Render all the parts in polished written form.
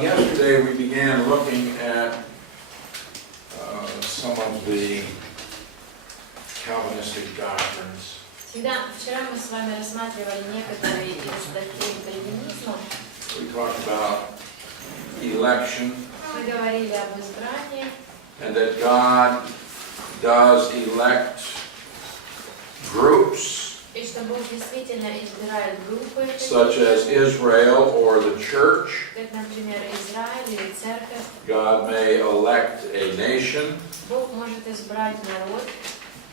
Yesterday we began looking at some of the Calvinistic doctrines. Вчера мы с вами рассматривали некоторые из доктрин кальвинизма. We talked about election Мы говорили об избрании, and that God does elect groups и что Бог действительно избирает группы, such as Israel or the church. как, например, Израиль или церковь. God may elect a nation Бог может избрать народ,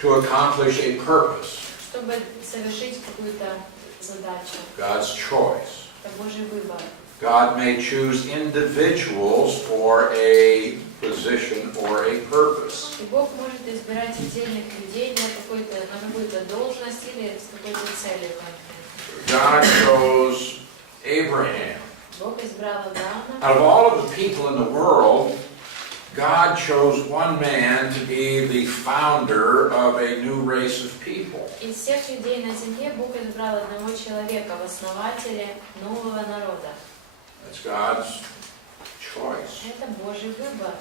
to accomplish a purpose, чтобы совершить какую-то задачу. God's choice. Это Божий выбор. God may choose individuals for a position or a purpose. И Бог может избирать отдельных людей на какую-то должность или с какой-то целью конкретной. God chose Abraham. Бог избрал Авраама. Out of all of the people in the world, God chose one man to be the founder of a new race of people. Из всех людей на земле Бог избрал одного человека в основателе нового народа. That's God's choice. Это Божий выбор.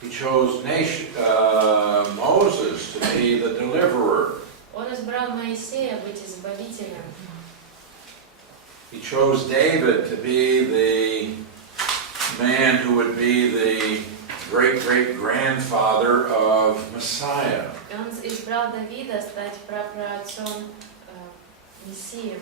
He chose Moses to be the deliverer. Он избрал Моисея быть избавителем. He chose David to be the man who would be the great-great-grandfather of Messiah. Он избрал Давида стать праотцом Мессии.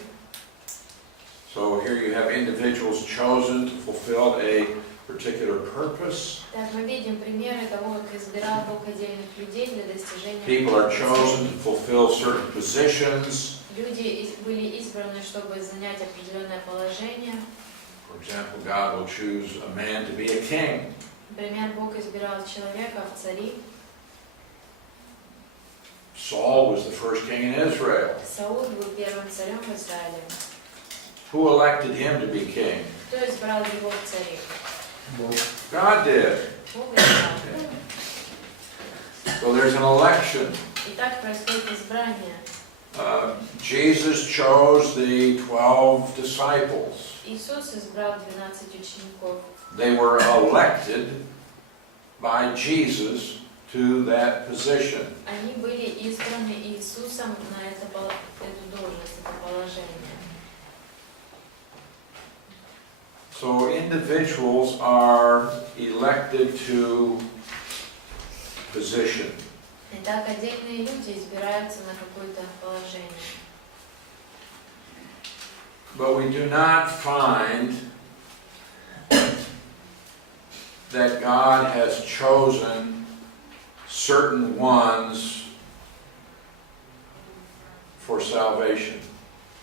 So here you have individuals chosen to fulfill a particular purpose. Так мы видим примеры того, как избирал Бог отдельных людей для достижения. People are chosen to fulfill certain positions. Люди были избраны, чтобы занять определенное положение. For example, God will choose a man to be a king. Например, Бог избирал человека в цари. Saul was the first king in Israel. Саул был первым царем в Израиле. Who elected him to be king? Кто избрал его в цари? God did. Бог избрал. So there's an election. И так происходит избрание. Jesus chose the 12 disciples. Иисус избрал 12 учеников. They were elected by Jesus to that position. Они были избраны Иисусом на эту должность, это положение. So individuals are elected to position. Итак, отдельные люди избираются на какое-то положение. But we do not find that God has chosen certain ones for salvation.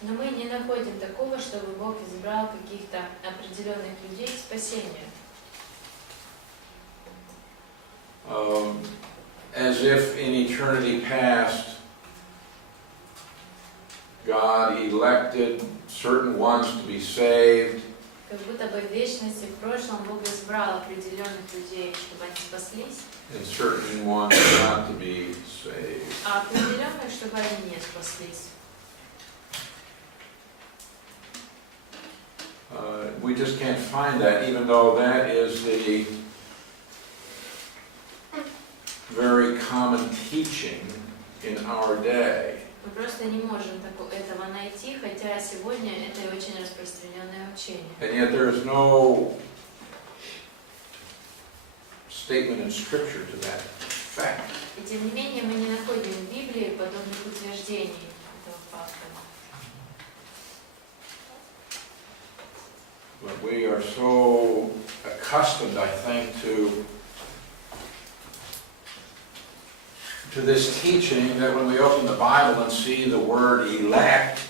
Но мы не находим такого, чтобы Бог избрал каких-то определенных людей к спасению. As if in eternity past, God elected certain ones to be saved. Как будто бы в вечности, в прошлом, Бог избрал определенных людей, чтобы они спаслись, And certain ones not to be saved. а определенных, чтобы они не спаслись. We just can't find that, even though that is the very common teaching in our day. Мы просто не можем этого найти, хотя сегодня это очень распространенное учение. And yet there is no statement in Scripture to that fact. И тем не менее мы не находим в Библии подобных утверждений этого факта. But we are so accustomed, I think, to this teaching that when we open the Bible and see the word elect,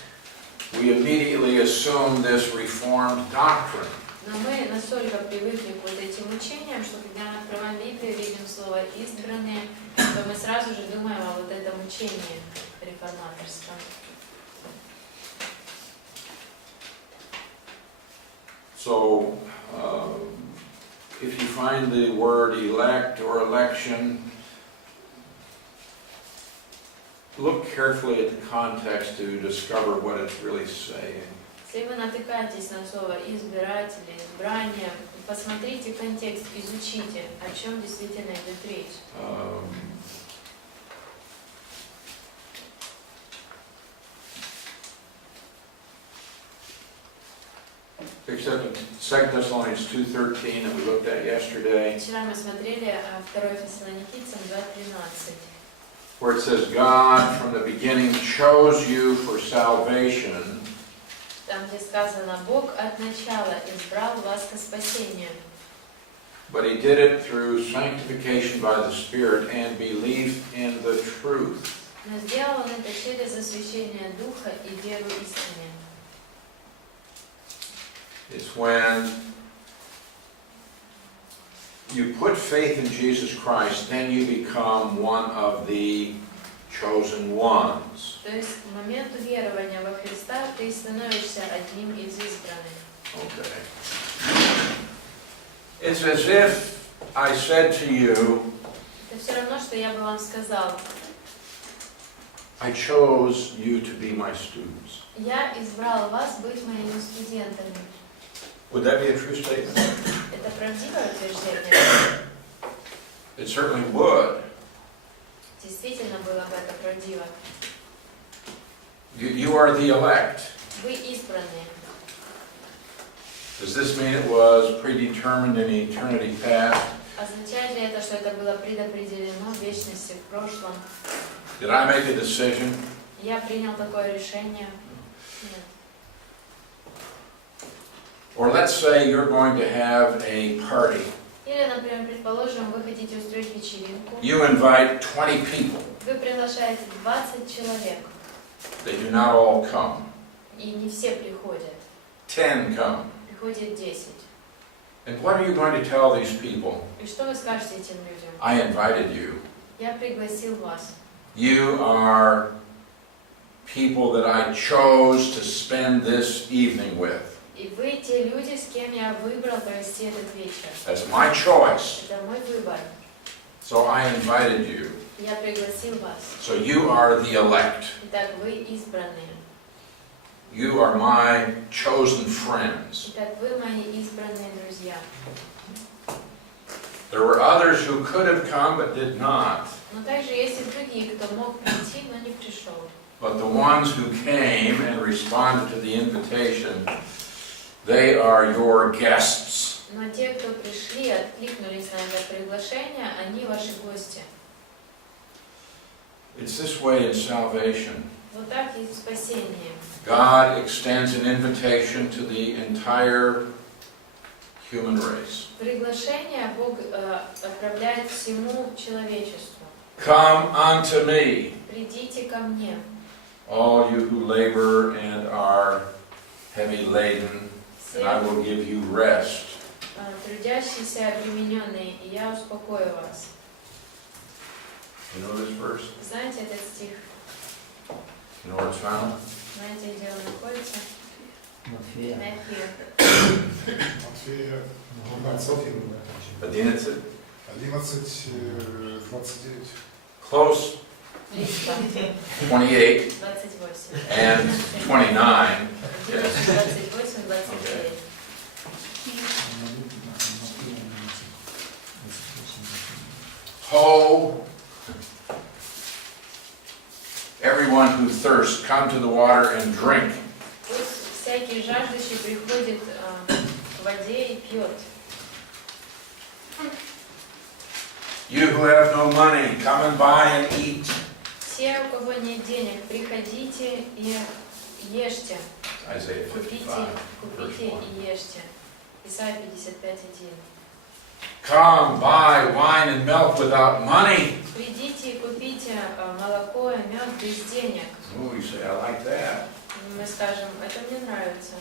we immediately assume this Reformed doctrine. Но мы настолько привыкли к вот этим учениям, что когда мы открываем Библию, видим слово «избранные», то мы сразу же думаем о вот этом учении реформаторском. So, if you find the word elect or election, look carefully at the context to discover what it's really saying. Если вы натыкаетесь на слово избирать или избрание, посмотрите контекст, изучите, о чем действительно идет речь. Except in 2 Thessalonians 2:13 that we looked at yesterday, Вчера мы смотрели 2 Фессалоникийцам 2:13. where it says, God from the beginning chose you for salvation. Там, где сказано, Бог от начала избрал вас ко спасению. But he did it through sanctification by the Spirit and belief in the truth. Но сделал Он это через освящение Духа и веру истине. It's when you put faith in Jesus Christ, then you become one of the chosen ones. То есть к моменту верования во Христа ты становишься одним из избранных. Okay. It's as if I said to you, Это все равно, что я бы вам сказал. I chose you to be my students. Я избрал вас быть моими студентами. Would that be a true statement? Это правдивое утверждение? It certainly would. Действительно было бы это правдиво. You are the elect. Вы избранные. Does this mean it was predetermined in eternity past? Означает ли это, что это было предопределено в вечности, в прошлом? Did I make a decision? Я принял такое решение? Нет. Or let's say you're going to have a party. Или, например, предположим, вы хотите устроить вечеринку. You invite 20 people. Вы приглашаете 20 человек. They do not all come. И не все приходят. 10 come. Приходит 10. And what are you going to tell these people? И что вы скажете этим людям? I invited you. Я пригласил вас. You are people that I chose to spend this evening with. И вы те люди, с кем я выбрал провести этот вечер. That's my choice. Это мой выбор. So I invited you. Я пригласил вас. So you are the elect. Итак, вы избранные. You are my chosen friends. Итак, вы мои избранные друзья. There were others who could have come but did not. Но также есть и другие, кто мог прийти, но не пришел. But the ones who came and responded to the invitation, they are your guests. Но те, кто пришли, откликнулись на это приглашение, они ваши гости. It's this way in salvation. Вот так и в спасении. God extends an invitation to the entire human race. Приглашение Бог отправляет всему человечеству. Come unto me, Придите ко мне, all you who labor and are heavy laden, and I will give you rest. трудящиеся и обремененные, и я успокою вас. You know this verse? Знаете этот стих? You know where it's found? Знаете, где он находится? Матфея. Матфея 12, 11? 29. Close. Близко. 28 28. and 29. Yes. 28, 29. Ho, everyone who thirsts, come to the water and drink. Пусть всякий жаждущий приходит к воде и пьет. You who have no money, come and buy and eat. Все, у кого нет денег, приходите и ешьте. Isaiah Купите 55, verse 1. и ешьте. Исайя 55:1. Come, buy wine and milk without money. Придите и купите молоко и мед без денег. Oh, you say, I like that. Мы скажем, это мне нравится.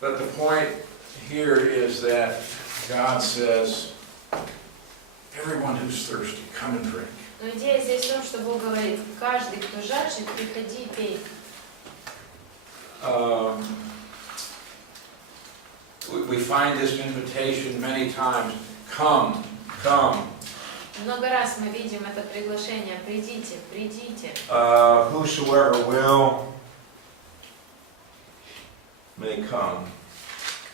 But the point here is that God says, everyone who's thirsty, come and drink. Но идея здесь в том, что Бог говорит, каждый, кто жаждет, приходи и пей. We find this invitation many times. Come, come. Много раз мы видим это приглашение: придите, придите. Whosoever will may come.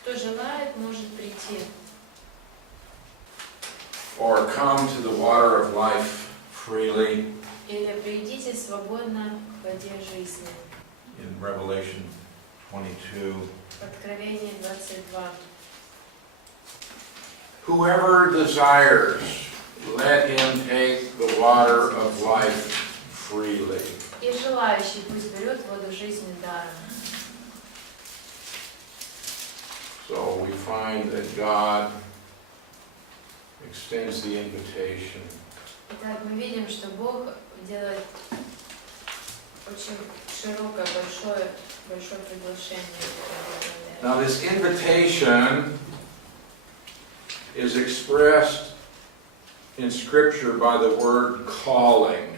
Кто желает, может прийти. Or come to the water of life freely. Или придите свободно к воде жизни. In Revelation 22. Откровение 22. Whoever desires, let him take the water of life freely. И желающий пусть берет воду жизни даром. So we find that God extends the invitation. Итак, мы видим, что Бог делает очень широкое, большое приглашение. Now this invitation is expressed in Scripture by the word calling.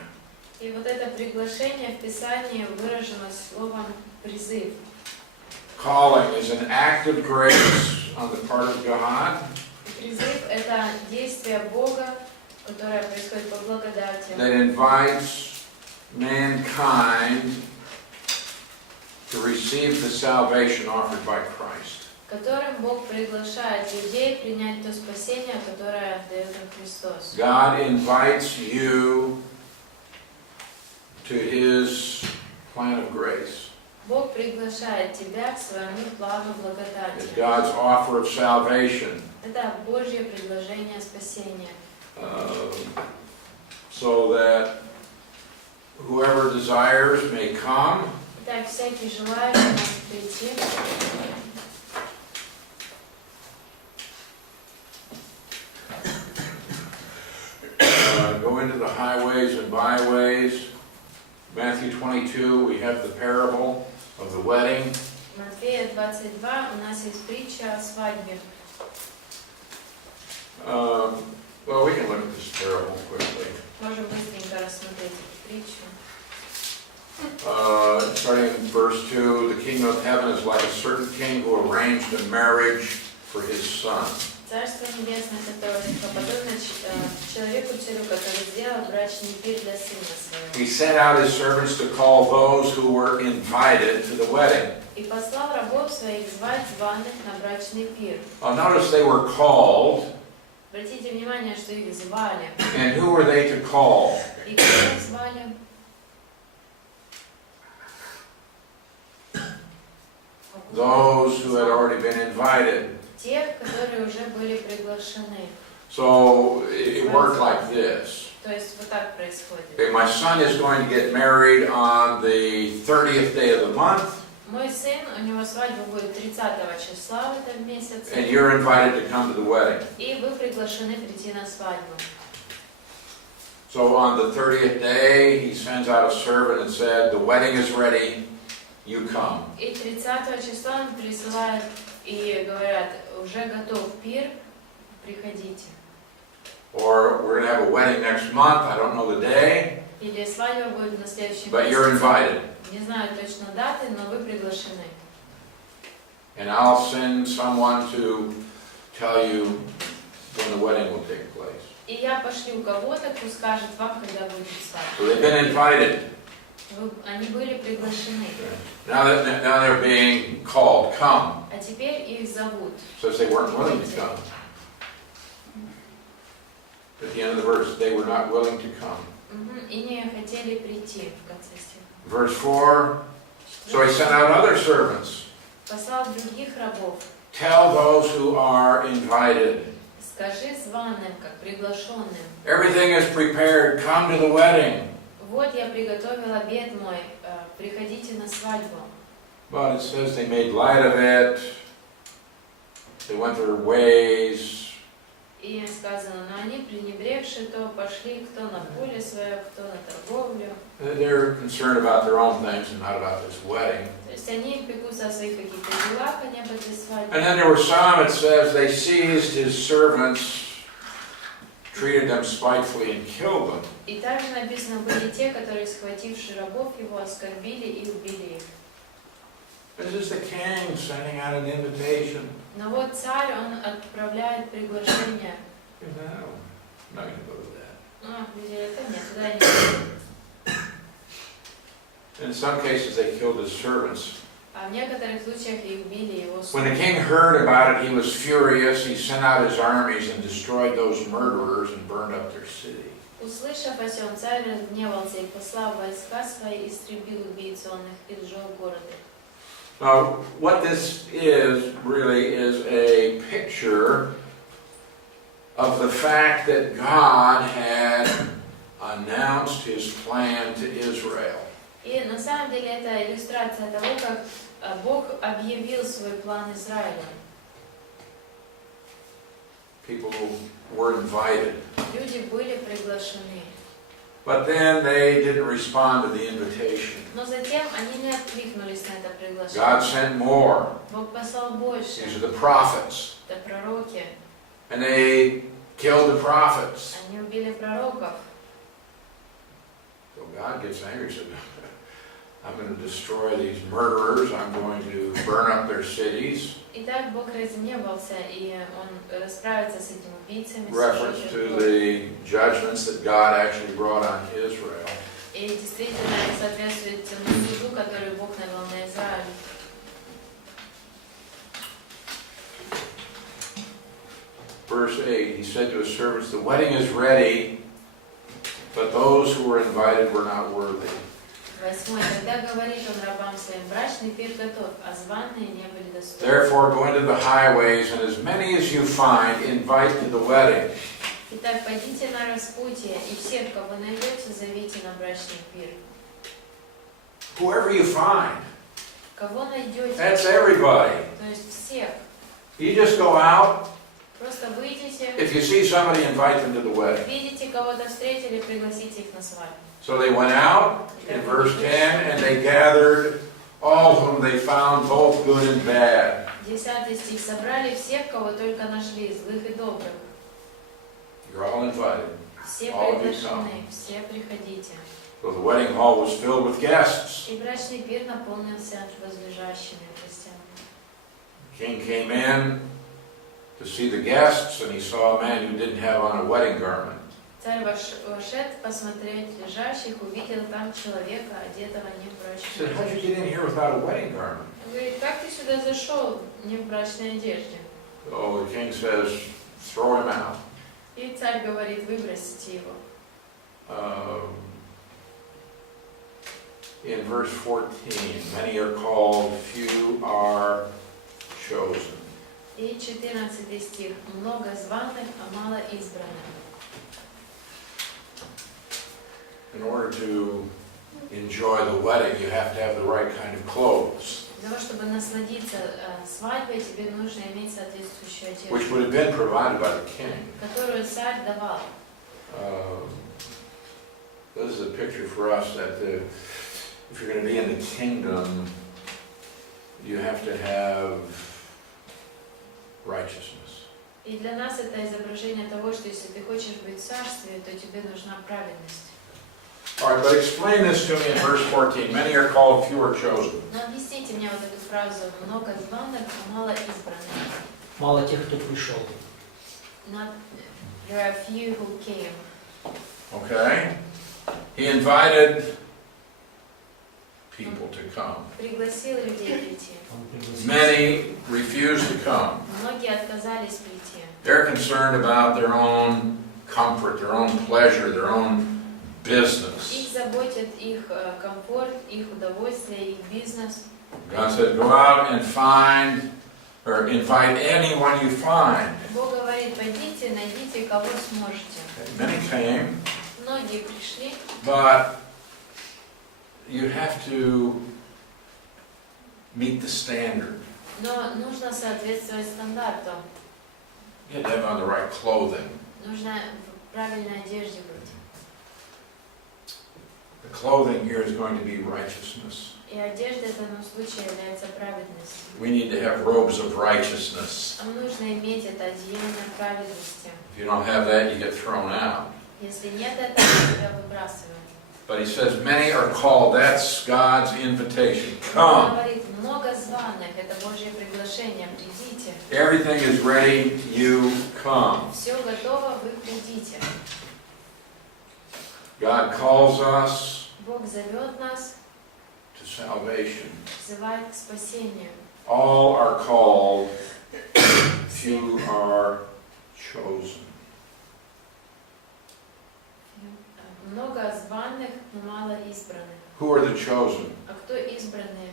И вот это приглашение в Писании выражено словом «призыв». Calling is an act of grace on the part of God. Призыв — это действие Бога, которое происходит по благодати, That invites mankind to receive the salvation offered by Christ. которым Бог приглашает людей принять то спасение, которое дает им Христос. God invites you to His plan of grace. Бог приглашает тебя к своему плану It's благодати. God's offer of salvation. Это Божье предложение спасения. So that whoever desires may come. Итак, всякий желающий может прийти. Go into the highways and byways. Matthew 22, we have the parable of the wedding. Матфея 22 у нас есть притча о свадьбе. Well, we can look at this parable quickly. Можем быстренько рассмотреть эту притчу. Starting in verse 2, the kingdom of heaven is like a certain king who arranged a marriage for his son. Царство небесное, которое подобно человеку-царю, который сделал брачный пир для сына своего. He sent out his servants to call those who were invited to the wedding. И послал рабов своих звать званых на брачный пир. Notice they were called. Обратите внимание, что их звали. And who were they to call? И кого звали? Those who had already been invited. Тех, которые уже были приглашены. So it worked like this. То есть вот так происходит. Okay, my son is going to get married on the 30th day of the month. Мой сын, у него свадьба будет 30 числа в этом месяце. And you're invited to come to the wedding. И вы приглашены прийти на свадьбу. So on the 30th day, he sends out a servant and said, the wedding is ready, you come. И 30 числа он присылает и говорят, уже готов пир, приходите. Or we're going to have a wedding next month, I don't know the day, Или свадьба будет на следующем but you're месяце. invited. Не знаю точно даты, но вы приглашены. And I'll send someone to tell you when the wedding will take place. И я пошлю кого-то, кто скажет вам, когда будет свадьба. So they've been invited. Они были приглашены. Now they're being called, come. А теперь их зовут. Says they weren't willing to come. At the end of the verse, they were not willing to come. И не хотели прийти в конце стиха. Verse 4, so he sent out other servants. Послал других рабов. Tell those who are invited. Скажи званым, как приглашенным. Everything is prepared, come to the wedding. Вот я приготовил обед мой, приходите на свадьбу. But it says they made light of it. They went their ways. И сказано, но они, пренебрегши то, пошли кто на поле свое, кто на торговлю. They're concerned about their own things and not about this wedding. То есть они пекутся о своих каких-то делах, а не об этой свадьбе. And then there were some, it says, they seized his servants, treated them spitefully, and killed them. И также написано, были те, которые, схвативши рабов его, оскорбили и убили их. This is the king sending out an invitation. Но вот царь, он отправляет приглашение. No, I'm not going to go to that. Люди говорят, да нет, туда не пойду. In some cases, they killed his servants. А в некоторых случаях их били его When the слуги. king heard about it, he was furious. He sent out his armies and destroyed those murderers and burned up their city. Услышав о сем, царь разгневался и, послав войска свои, истребил убийц онных и сжег города. Now, what this is really is a picture of the fact that God had announced his plan to Israel. И на самом деле это иллюстрация того, как Бог объявил свой план Израиля. People were invited. Люди были приглашены. But then they didn't respond to the invitation. Но затем они не откликнулись на это God приглашение. sent more. Бог послал больше. These are the prophets. Это пророки. And they killed the prophets. Они убили пророков. So God gets angry and said, I'm going to destroy these murderers. I'm going to burn up their cities. Итак, Бог разгневался, и Он расправится с этими убийцами. Reference to the judgments that God actually brought on Israel. И действительно это соответствует тому суду, который Бог навел на Израиль. Verse 8, he said to his servants, the wedding is ready, but those who were invited were not worthy. 8. Когда говорит Он рабам своим, брачный пир готов, а званые не были достойны. Therefore go into the highways, and as many as you find, invite to the wedding. Итак, пойдите на распутье, и всех, кого найдете, зовите на брачный пир. Whoever you find, Кого найдете, that's everybody. то есть всех. You just go out. Просто выйдите, If you see somebody, invite them to the wedding. видите кого-то встретили, пригласите их на свадьбу. So they went out, in verse 10, and they gathered all whom they found, both good and bad. 10 стих. Собрали всех, кого только нашли, злых и добрых. You're all invited. Все All of you приглашены, все приходите. So the wedding hall was filled with guests. И брачный пир наполнился возлежащими гостями. The king came in to see the guests, and he saw a man who didn't have on a wedding garment. Царь вошел посмотреть лежащих, увидел там человека, одетого не в He said, брачную how'd you одежду. get in here without a wedding garment? Говорит, как ты сюда зашел не в брачной одежде? So the king says, throw him out. И царь говорит, выбросите его. In verse 14, many are called, few are chosen. И 14 стих. Много званых, а мало избранных. In order to enjoy the wedding, you have to have the right kind of clothes, Для того, чтобы насладиться свадьбой, тебе нужно иметь соответствующую which одежду, would have been provided by the king. которую царь давал. This is a picture for us that if you're going to be in the kingdom, you have to have righteousness. И для нас это изображение того, что если ты хочешь быть в царстве, то тебе нужна праведность. All right, but explain this to me in verse 14. Many are called, few are chosen. Но объясните мне вот эту фразу «много званых, а мало избранных». Мало тех, кто пришел. There are few who came. Okay? He invited people to come. Пригласил людей прийти. Он пригласил. Many refused to come. Многие отказались прийти. They're concerned about their own comfort, their own pleasure, their own business. Их заботит их комфорт, их удовольствие, их бизнес. God said, go out and find, or invite anyone you find. Бог говорит, пойдите, найдите, кого сможете. Many came, Многие пришли, but you have to meet the standard. но нужно соответствовать стандарту. You have to have on the right clothing. Нужно в правильной одежде быть. The clothing here is going to be righteousness. И одежда в данном случае является праведностью. We need to have robes of righteousness. Нам нужно иметь это одеяние праведности. If you don't have that, you get thrown out. Если нет этого, тебя выбрасывают. But he says, many are called. That's God's invitation. Он Come. говорит, много званых, это Божье приглашение, придите. Everything is ready. You come. Все готово, вы придите. God calls us Бог зовет нас, to salvation. взывает к спасению. All are called, few are chosen. Много званых, но мало избранных. Who are the chosen? А кто избранные?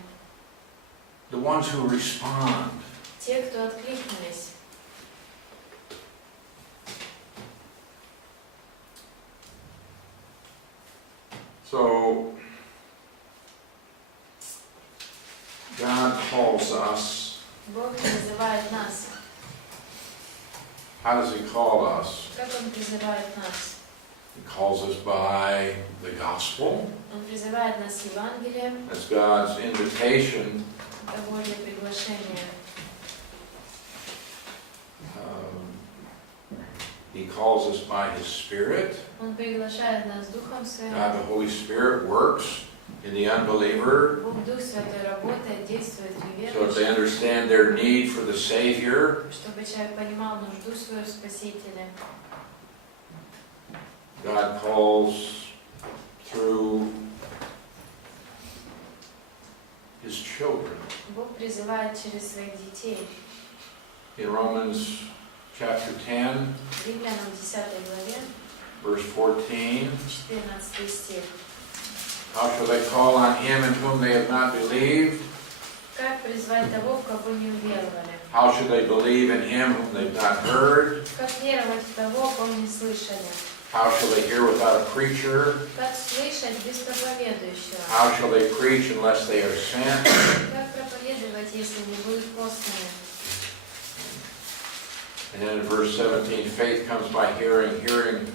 The ones who respond. Те, кто откликнулись. So, God calls us. Бог призывает нас. How does He call us? Как Он призывает нас? He calls us by the gospel. Он призывает нас Евангелием, That's God's invitation. это Божье приглашение. He calls us by His Spirit. Он приглашает нас Духом Своим. God, the Holy Spirit works in the unbeliever Бог Дух Святой работает, действует в so that they неверующих, understand their need for the Savior. чтобы человек понимал нужду свою в Спасителе. God calls through His children. Бог призывает через своих детей. In Romans chapter 10, Римлянам 10 главе, verse 14, 14 стих. how shall they call on Him in whom they have not believed? Как призвать того, в кого не уверовали? How should they believe in Him whom they've not heard? Как веровать в того, о ком не слышали? How shall they hear without a preacher? Как слышать без проповедующего? How shall they preach unless they are sent? Как проповедовать, если не будут посланы? And then in verse 17, faith comes by hearing, hearing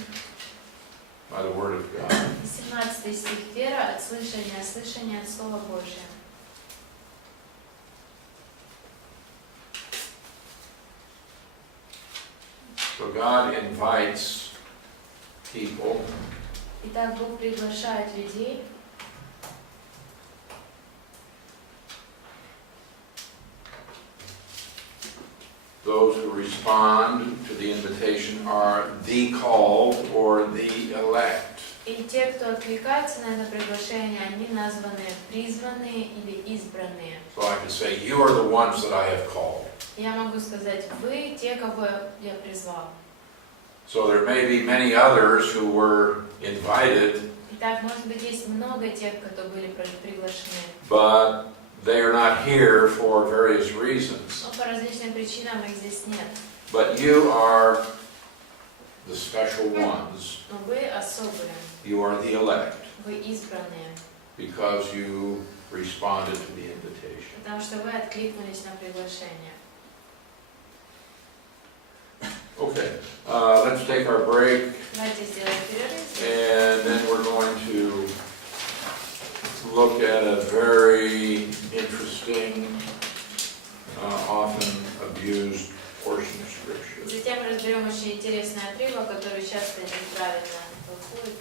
by the Word of God. 17 стих. Вера от слышания, слышание от Слова Божьего. So God invites people Итак, Бог приглашает людей. Those who respond to the invitation are the called or the elect. И те, кто откликается на это приглашение, они названы призванные или избранные. So I can say, you are the ones that I have called. Я могу сказать, вы те, кого я призвал. So there may be many others who were invited, Итак, может быть, есть много тех, кто были приглашены. but they are not here for various reasons. Но по различным причинам их здесь нет. But you are the special ones. Но вы особые, You are the elect вы избранные, because you responded to the invitation. потому что вы откликнулись на приглашение. Okay, let's take our break, Давайте сделаем перерыв. and then we're going to look at a very interesting, often abused portion of Scripture. Затем разберем очень интересный отрывок, который часто неправильно выходит.